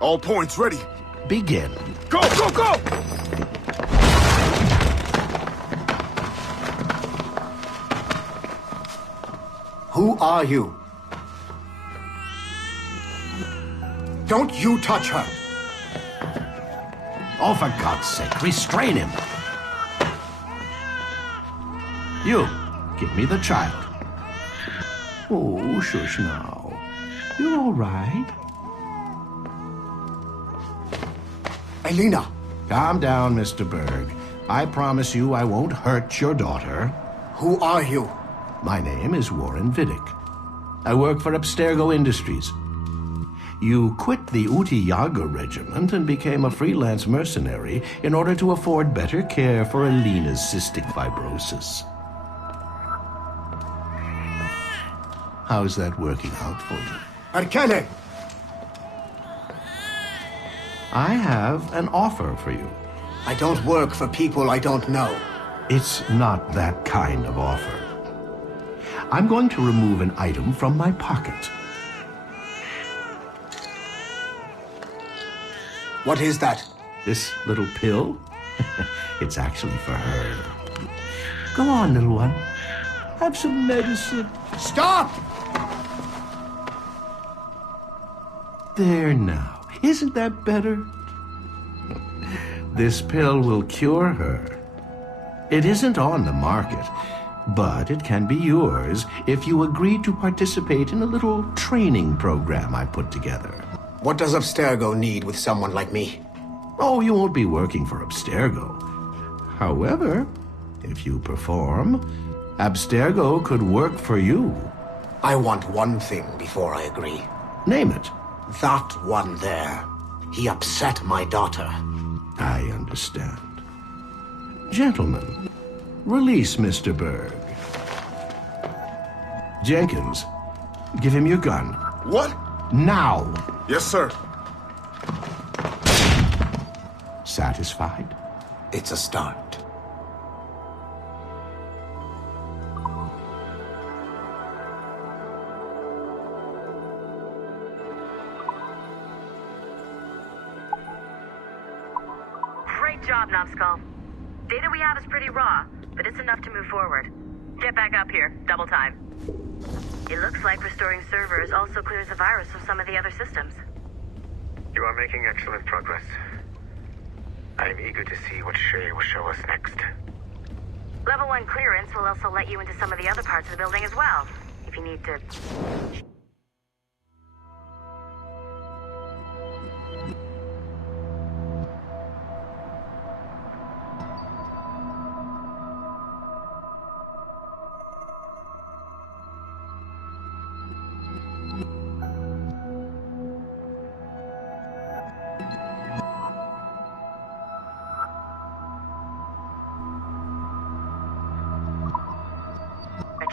All points ready. Begin. Go, go, go! Who are you? Don't you touch her! Oh, for God's sake, restrain him. You, give me the child. Oh, shush now. You're all right. Elena! Calm down, Mr. Berg. I promise you I won't hurt your daughter. Who are you? My name is Warren Vidic. I work for Abstergo Industries. You quit the Uti Yaga regiment and became a freelance mercenary in order to afford better care for Elena's cystic fibrosis. How's that working out for you? Arkele! I have an offer for you. I don't work for people I don't know. It's not that kind of offer. I'm going to remove an item from my pocket. What is that? This little pill? It's actually for her. Go on, little one. Have some medicine. Stop! There now. Isn't that better? This pill will cure her. It isn't on the market, but it can be yours if you agree to participate in a little training program I put together. What does Abstergo need with someone like me? Oh, you won't be working for Abstergo. However, if you perform, Abstergo could work for you. I want one thing before I agree. Name it. That one there. He upset my daughter. I understand. Gentlemen, release Mr. Berg. Jenkins, give him your gun. What? Now! Yes, sir. Satisfied? It's a start. Great job, Numbskull. Data we have is pretty raw, but it's enough to move forward. Get back up here. Double time. It looks like restoring servers also clears the virus from some of the other systems. You are making excellent progress. I am eager to see what Shay will show us next. Level 1 clearance will also let you into some of the other parts of the building as well, if you need to...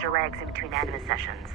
your legs in between anima sessions.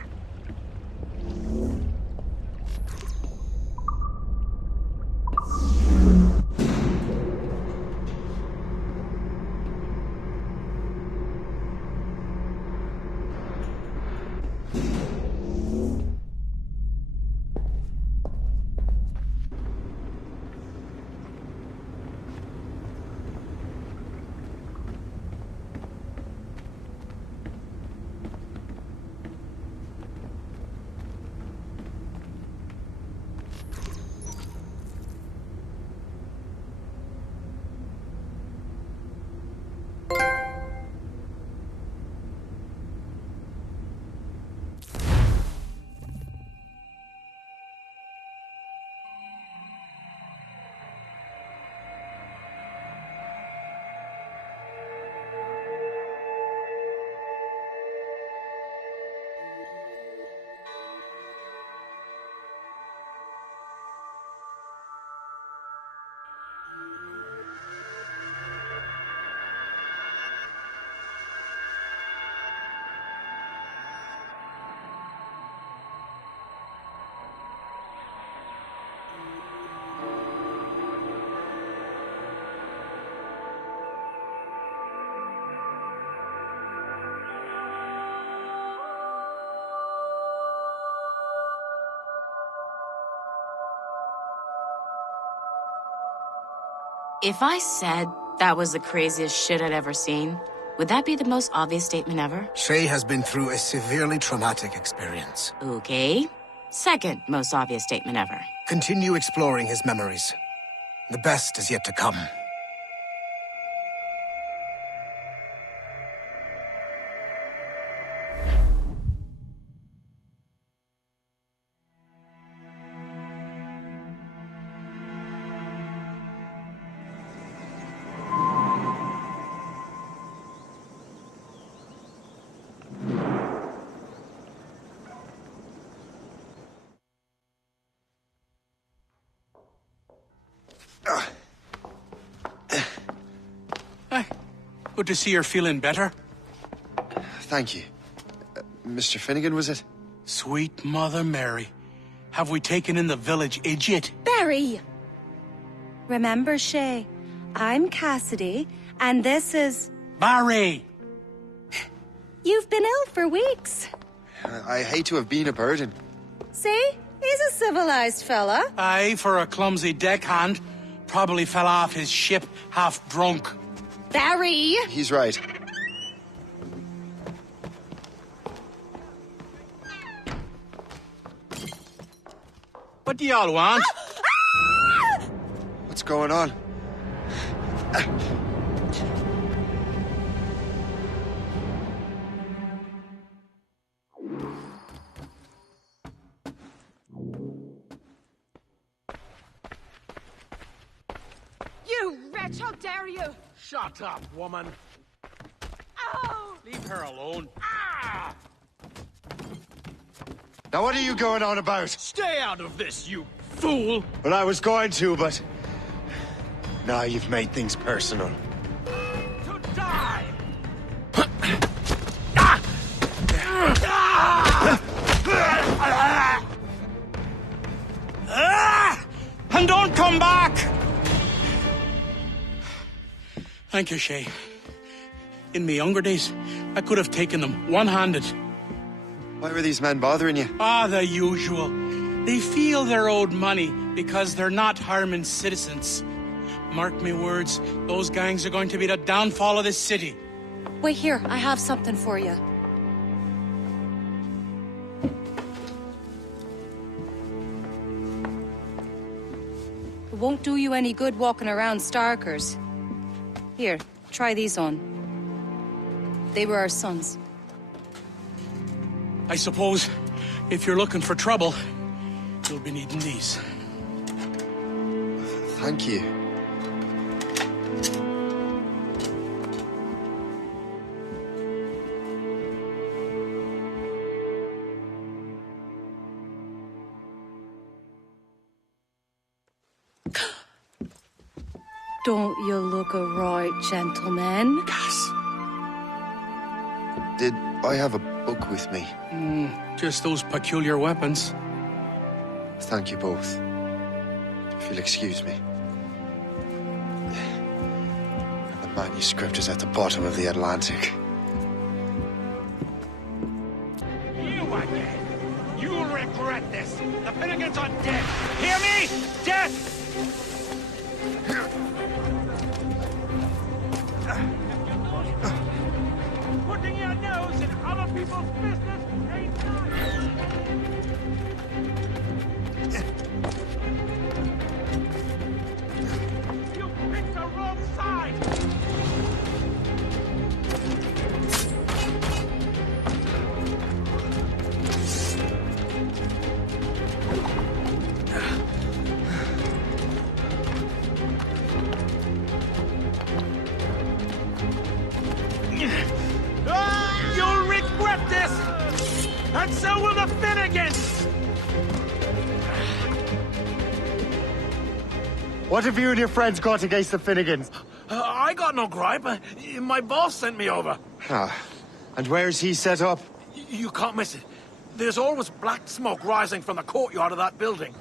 If I said that was the craziest shit I'd ever seen, would that be the most obvious statement ever? Shay has been through a severely traumatic experience. Okay. Second most obvious statement ever. Continue exploring his memories. The best is yet to come. Hi. Good to see you're feeling better. Thank you. Mr. Finnegan, was it? Sweet Mother Mary. Have we taken in the village idiot? Barry! Remember, Shay, I'm Cassidy, and this is... Barry! You've been ill for weeks. I hate to have been a burden. See? He's a civilized fella. Aye, for a clumsy deckhand. Probably fell off his ship half drunk. Barry! He's right. What do y'all want? What's going on? You wretch, how dare you! Shut up, woman. Oh! Leave her alone. Ah! Now what are you going on about? Stay out of this, you fool! Well, I was going to, but... Now you've made things personal. To die! And don't come back! Thank you, Shay. In my younger days, I could have taken them one-handed. Why were these men bothering you? Ah, the usual. They feel they're owed money because they're not harming citizens. Mark me words, those gangs are going to be the downfall of this city. Wait here, I have something for you. It won't do you any good walking around Starkers. Here, try these on. They were our sons. I suppose if you're looking for trouble, you'll be needing these. Thank you. Don't you look a right gentleman? Gas. Did I have a book with me? Just those peculiar weapons. Thank you both. If you'll excuse me. The manuscript is at the bottom of the Atlantic. You again. You'll regret this. The Finnegans are dead. Hear me? Death! Putting your nose in other people's business ain't nice. You picked the wrong side. You'll regret this! And so will the Finnegans! What have you and your friends got against the Finnegans? I got no gripe. My boss sent me over. Ah, and where's he set up? You can't miss it. There's always black smoke rising from the courtyard of that building.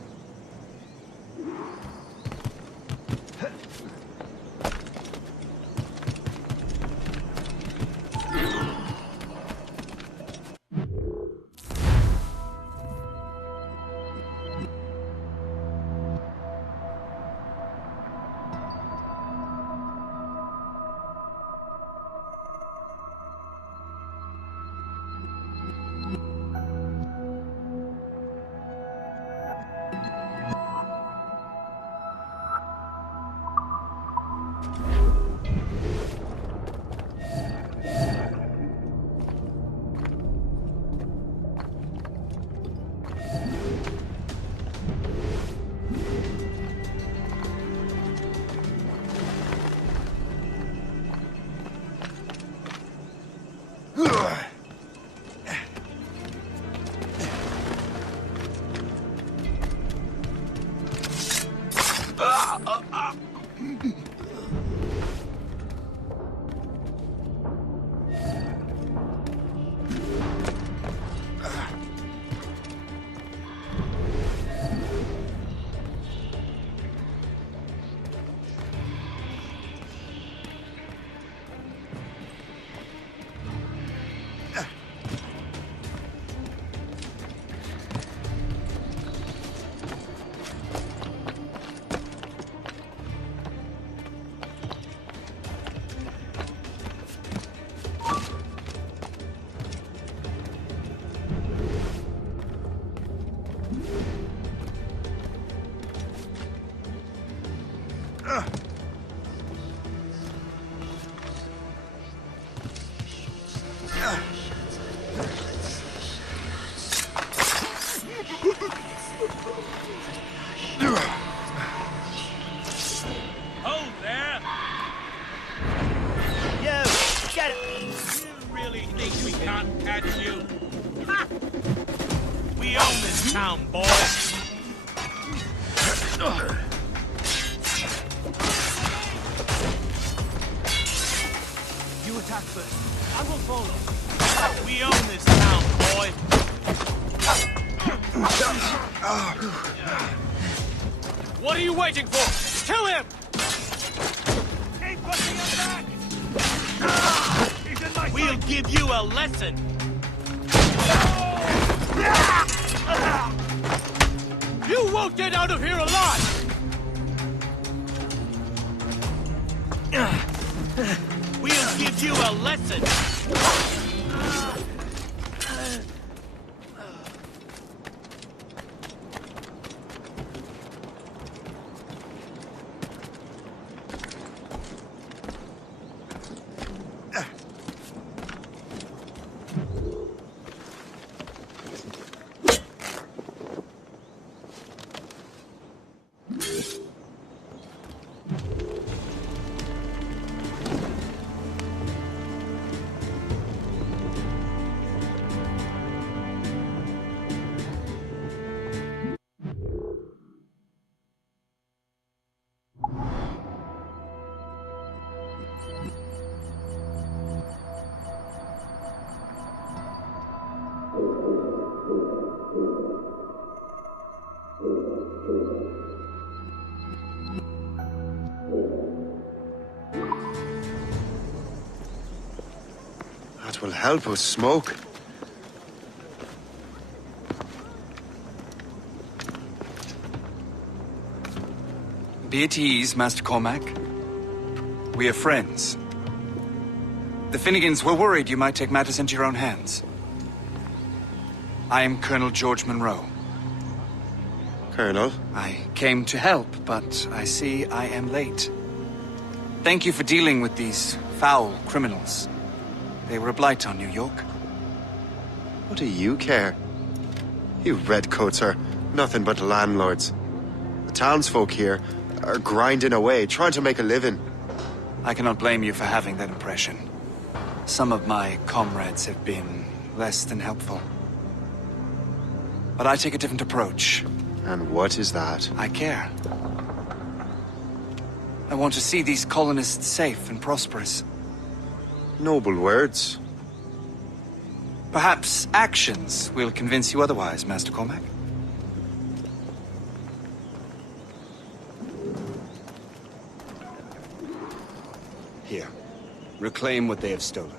What are you waiting for? Kill him! Keep pushing him back! He's in my We'll give you a lesson! You won't get out of here alive! We'll give you a lesson! That will help us smoke. Be at ease, Master Cormac. We are friends. The Finnegans were worried you might take matters into your own hands. I am Colonel George Monroe. Colonel? I came to help, but I see I am late. Thank you for dealing with these foul criminals. They were a blight on New York. What do you care? You redcoats are nothing but landlords. The townsfolk here are grinding away, trying to make a living. I cannot blame you for having that impression. Some of my comrades have been less than helpful. But I take a different approach. And what is that? I care. I want to see these colonists safe and prosperous. Noble words. Perhaps actions will convince you otherwise, Master Cormac. Here. Reclaim what they have stolen.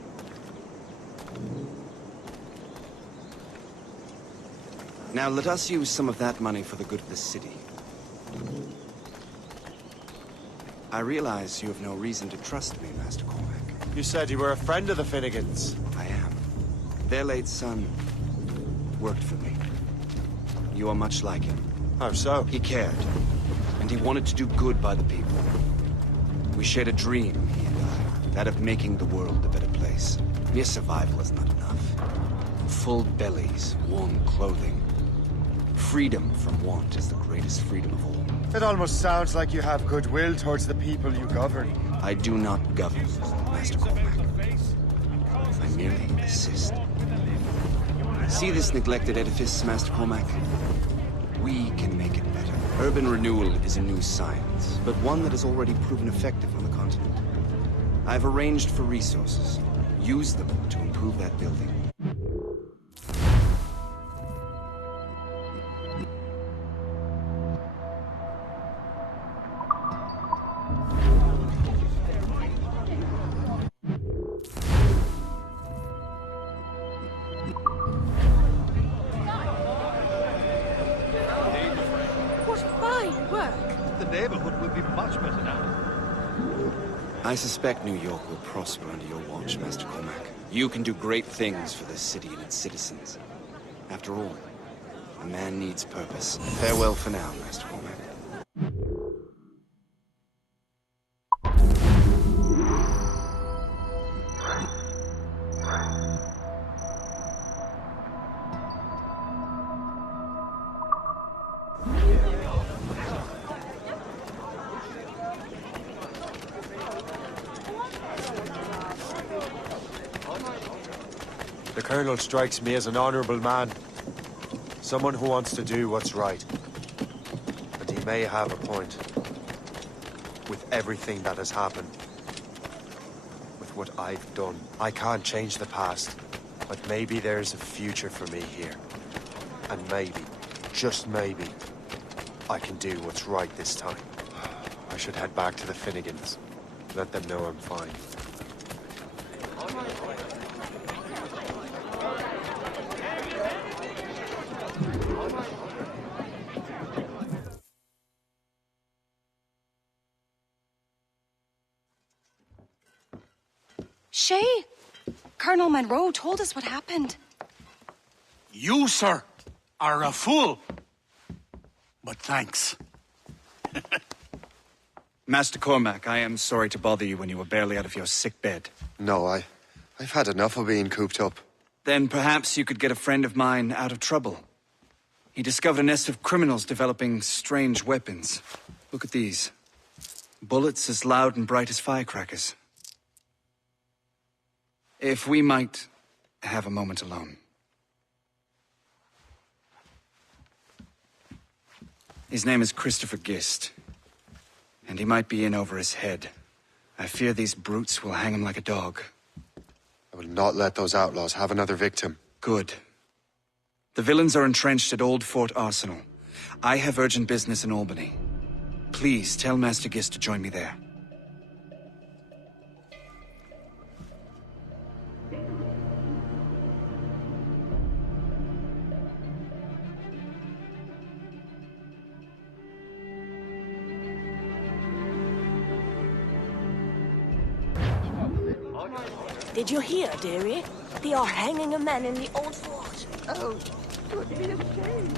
Now let us use some of that money for the good of the city. I realize you have no reason to trust me, Master Cormac. You said you were a friend of the Finnegans. I am. Their late son worked for me. You are much like him. How so? He cared, and he wanted to do good by the people. We shared a dream, he and I, that of making the world a better place. Mere survival is not enough. Full bellies, warm clothing. Freedom from want is the greatest freedom of all. It almost sounds like you have goodwill towards the people you govern. I do not govern, Master Cormac. I can merely assist. See this neglected edifice, Master Cormac? We can make it better. Urban renewal is a new science, but one that has already proven effective on the continent. I've arranged for resources. Use them to improve that building. What fine work! The neighborhood will be much better now. I suspect New York will prosper under your watch, Master Cormac. You can do great things for this city and its citizens. After all, a man needs purpose. Farewell for now, Master Cormac. The Colonel strikes me as an honorable man. Someone who wants to do what's right. And he may have a point. With everything that has happened. With what I've done. I can't change the past. But maybe there's a future for me here. And maybe, just maybe, I can do what's right this time. I should head back to the Finnegans. Let them know I'm fine. Shay, Colonel Monroe told us what happened. You, sir, are a fool. But thanks. Master Cormac, I am sorry to bother you when you were barely out of your sick bed. No, I've had enough of being cooped up. Then perhaps you could get a friend of mine out of trouble. He discovered a nest of criminals developing strange weapons. Look at these. Bullets as loud and bright as firecrackers. If we might have a moment alone. His name is Christopher Gist. And he might be in over his head. I fear these brutes will hang him like a dog. I will not let those outlaws have another victim. Good. The villains are entrenched at Old Fort Arsenal. I have urgent business in Albany. Please tell Master Gist to join me there. Did you hear, dearie? They are hanging a man in the old fort. Oh, would be a shame.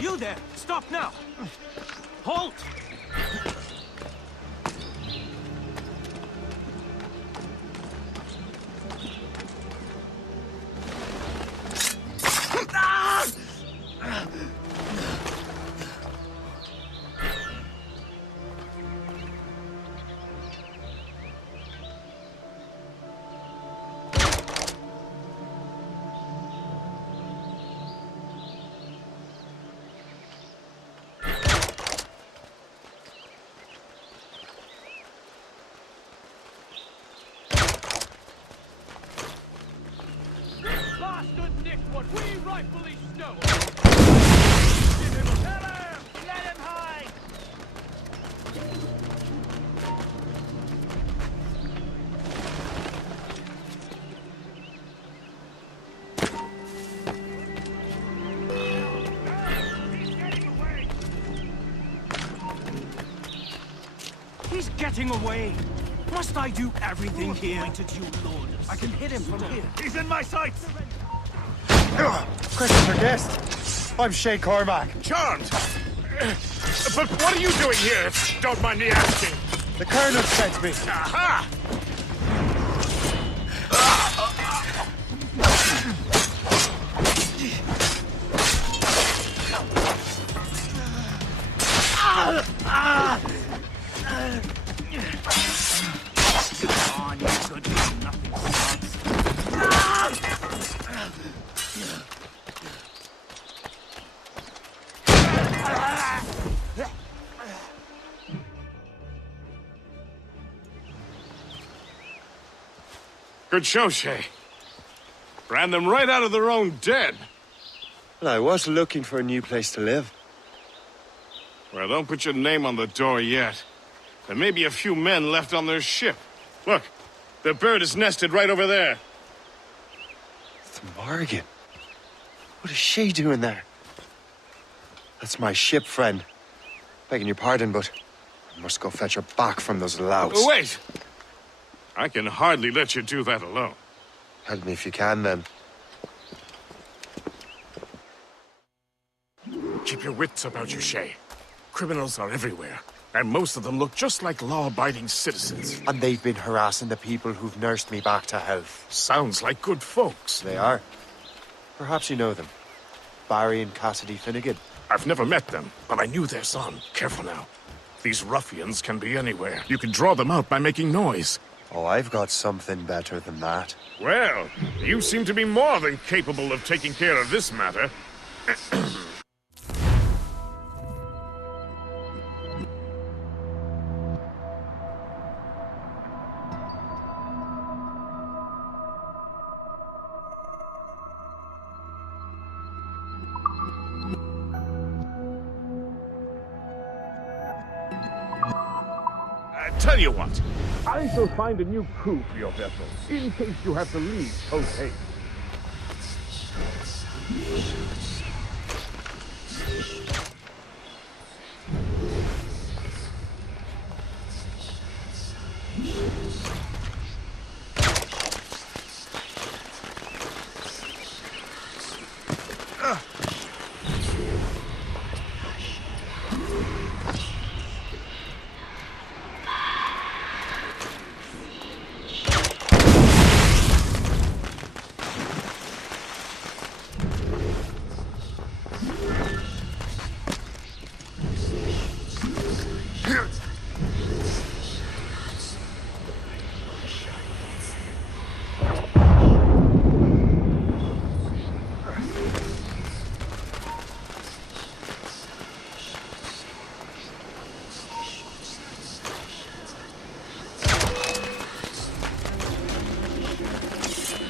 You there! Stop now! Halt! rightfully so. Give him a... Tell him! Let him hide! He's getting away! Must I do everything here? You, Lord. I can hit him from here. He's in my sights! Christopher Guest. I'm Shay Cormac. Charmed! But what are you doing here, if you don't mind me asking? The Colonel sent me. Aha! Come on, you good for nothing slugs. Good show, Shay. Ran them right out of their own den. Well, I was looking for a new place to live. Well, don't put your name on the door yet. There may be a few men left on their ship. Look, the bird is nested right over there. It's Morgan. What is she doing there? That's my ship, friend. Begging your pardon, but I must go fetch her back from those louts. Wait! I can hardly let you do that alone. Help me if you can, then. Keep your wits about you, Shay. Criminals are everywhere, and most of them look just like law-abiding citizens. And they've been harassing the people who've nursed me back to health. Sounds like good folks. They are. Perhaps you know them. Barry and Cassidy Finnegan. I've never met them, but I knew their son. Careful now. These ruffians can be anywhere. You can draw them out by making noise. Oh, I've got something better than that. Well, you seem to be more than capable of taking care of this matter. Tell you what, I shall find a new crew for your vessel, in case you have to leave post-haste.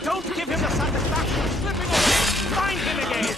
Don't give him the satisfaction of slipping away! Find him again!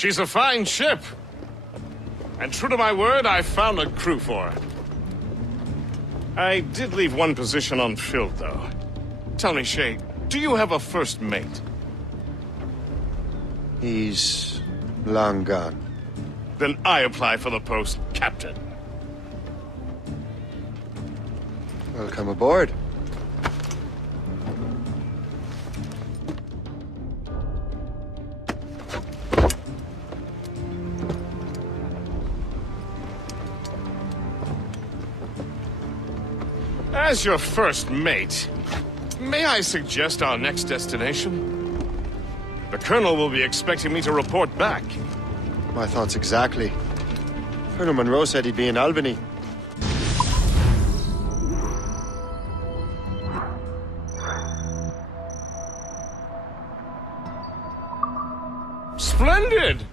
She's a fine ship. And true to my word, I found a crew for her. I did leave one position unfilled, though. Tell me, Shay, do you have a first mate? He's long gone. Then I apply for the post, Captain. Welcome aboard. As your first mate, may I suggest our next destination? The Colonel will be expecting me to report back. My thoughts exactly. Colonel Monroe said he'd be in Albany. Splendid!